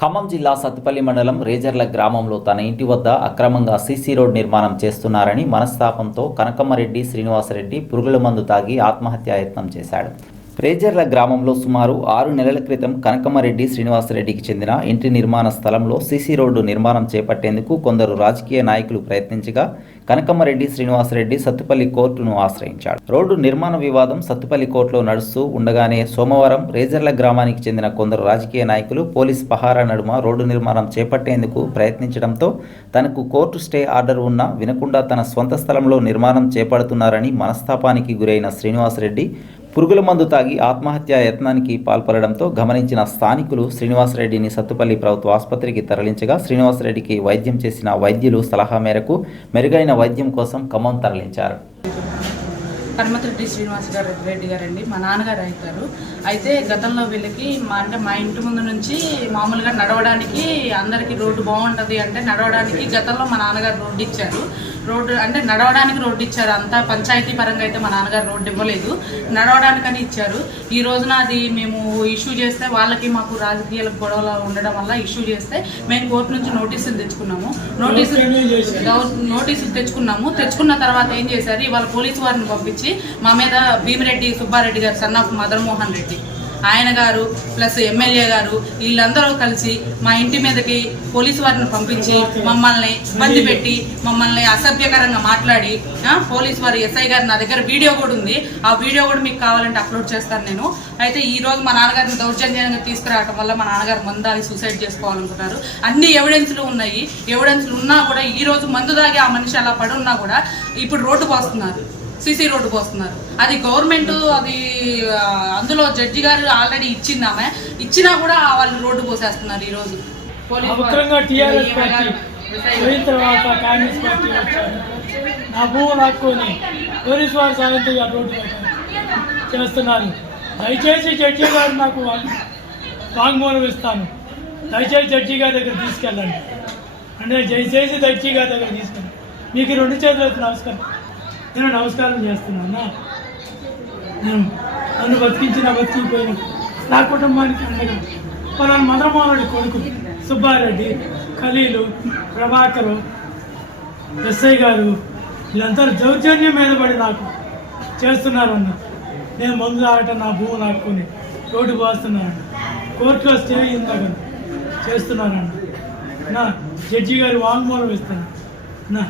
ఖమ్మం జిల్లా సత్తుపల్లి మండలం రేజర్ల గ్రామంలో తన ఇంటి వద్ద అక్రమంగా సీసీ రోడ్ నిర్మాణం చేస్తున్నారని మనస్తాపంతో కనకమ్మరెడ్డి శ్రీనివాసరెడ్డి పురుగుల మందు తాగి ఆత్మహత్యాయత్నం చేశాడు. రేజర్ల గ్రామంలో సుమారు 6 నెలల క్రితం కనకమ్మరెడ్డి శ్రీనివాసరెడ్డికి చెందిన ఇంటి నిర్మాణ స్థలంలో సీసీ రోడ్డు నిర్మాణం చేపట్టేందుకు కొందరు రాజకీయ నాయకులు ప్రయత్నించగా కనకమ్మరెడ్డి శ్రీనివాసరెడ్డి సత్తుపల్లి కోర్టును ఆశ్రయించాడు. రోడ్డు నిర్మాణ వివాదం సత్తుపల్లి కోర్టులో నడుస్తూ ఉండగానే సోమవారం రేజర్ల గ్రామానికి చెందిన కొందరు రాజకీయ నాయకులు పోలీస్ పహారా నడుమ రోడ్డు నిర్మాణం చేపట్టేందుకు ప్రయత్నించడంతో తనకు కోర్టు స్టే ఆర్డర్ ఉన్నా వినకుండా తన స్వంత స్థలంలో నిర్మాణం చేపడుతున్నారని మనస్తాపానికి గురైన శ్రీనివాసరెడ్డి పురుగుల మందు తాగి ఆత్మహత్యా యత్నానికి పాల్పడడంతో గమనించిన స్థానికులు శ్రీనివాసరెడ్డిని సత్తుపల్లి ప్రభుత్వ ఆసుపత్రికి తరలించగా శ్రీనివాసరెడ్డికి వైద్యం చేసిన వైద్యులు సలహా మేరకు మెరుగైన వైద్యం కోసం ఖమ్మం తరలించారు. కనమతిరెడ్డి శ్రీనివాస్ రెడ్డి గారండి, మా నాన్నగారు అవుతారు. అయితే గతంలో వీళ్ళకి మా ఇంటి ముందు నుంచి మామూలుగా నడవడానికి అందరికీ రోడ్డు బాగుంటుంది అంటే నడవడానికి గతంలో మా నాన్నగారు రోడ్డు ఇచ్చారు. రోడ్డు అంటే నడవడానికి రోడ్డు ఇచ్చారు. అంతా పంచాయతీ పరంగా అయితే మా నాన్నగారు రోడ్డు ఇవ్వలేదు, నడవడానికని ఇచ్చారు. ఈ రోజున అది మేము ఇష్యూ చేస్తే వాళ్ళకి మాకు రాజకీయాల గొడవలు ఉండడం వల్ల ఇష్యూ చేస్తే మేము కోర్టు నుంచి నోటీసులు తెచ్చుకున్నాము. నోటీసులు తెచ్చుకున్న తర్వాత ఏం చేశారు, ఇవాళ పోలీసు వారిని పంపించి మా మీద భీమిరెడ్డి సుబ్బారెడ్డి గారు, son of mother Mohan Reddy ఆయన గారు ప్లస్ ఎమ్మెల్యే గారు వీళ్ళందరూ కలిసి మా ఇంటి మీదకి పోలీసు వారిని పంపించి మమ్మల్ని ఇబ్బంది పెట్టి మమ్మల్ని అసభ్యకరంగా మాట్లాడి పోలీసు వారు ఎస్ఐ గారు నా దగ్గర వీడియో కూడా ఉంది, ఆ వీడియో కూడా మీకు కావాలంటే అప్లోడ్ చేస్తాను నేను. అయితే ఈ రోజు మా నాన్నగారిని దౌర్జన్యంగా తీసుకురావడం వల్ల మా నాన్నగారు మందు తాగి సూసైడ్ చేసుకోవాలనుకున్నారు. అన్ని ఎవిడెన్స్లు ఉన్నాయి. ఎవిడెన్స్లు ఉన్నా కూడా ఈ రోజు మందు తాగి ఆ మనిషి అలా పడి ఉన్నా కూడా ఇప్పుడు రోడ్డు పోస్తున్నారు, సీసీ రోడ్డు పోస్తున్నారు. అది గవర్నమెంట్, అది అందులో జడ్జి గారు ఆల్రెడీ ఇచ్చినా కూడా వాళ్ళు రోడ్డు పోసేస్తున్నారు. ఈ రోజు నా భూములు హక్కుని పోలీసు వారి సాయంతో రోడ్డు చేస్తున్నారు. దయచేసి జడ్జి గారు నాకు వాంగ్మూలం ఇస్తాను, దయచేసి జడ్జి గారి దగ్గర తీసుకెళ్ళండి అంటే దయచేసి జడ్జి గారి దగ్గర తీసుకెళ్ళండి. మీకు 2 చేతులైతే నమస్కారం, నేను నమస్కారం చేస్తున్నాను. నేను నన్ను బతికిపోయిన నా కుటుంబానికి అండగా మన మదరమోహనుడి కొడుకు సుబ్బారెడ్డి, ఖలీలు, ప్రభాకరు, ఎస్ఐ గారు వీళ్ళంతా దౌర్జన్యం మీద పడి నాకు చేస్తున్నారన్న. నేను మందు తాగటం నా భూమి లాక్కుని రోడ్డు పోస్తున్నాను, కోర్టులో స్టే అయిందాక చేస్తున్నానన్న. నా జడ్జి గారు వాంగ్మూలం ఇస్తాను నా.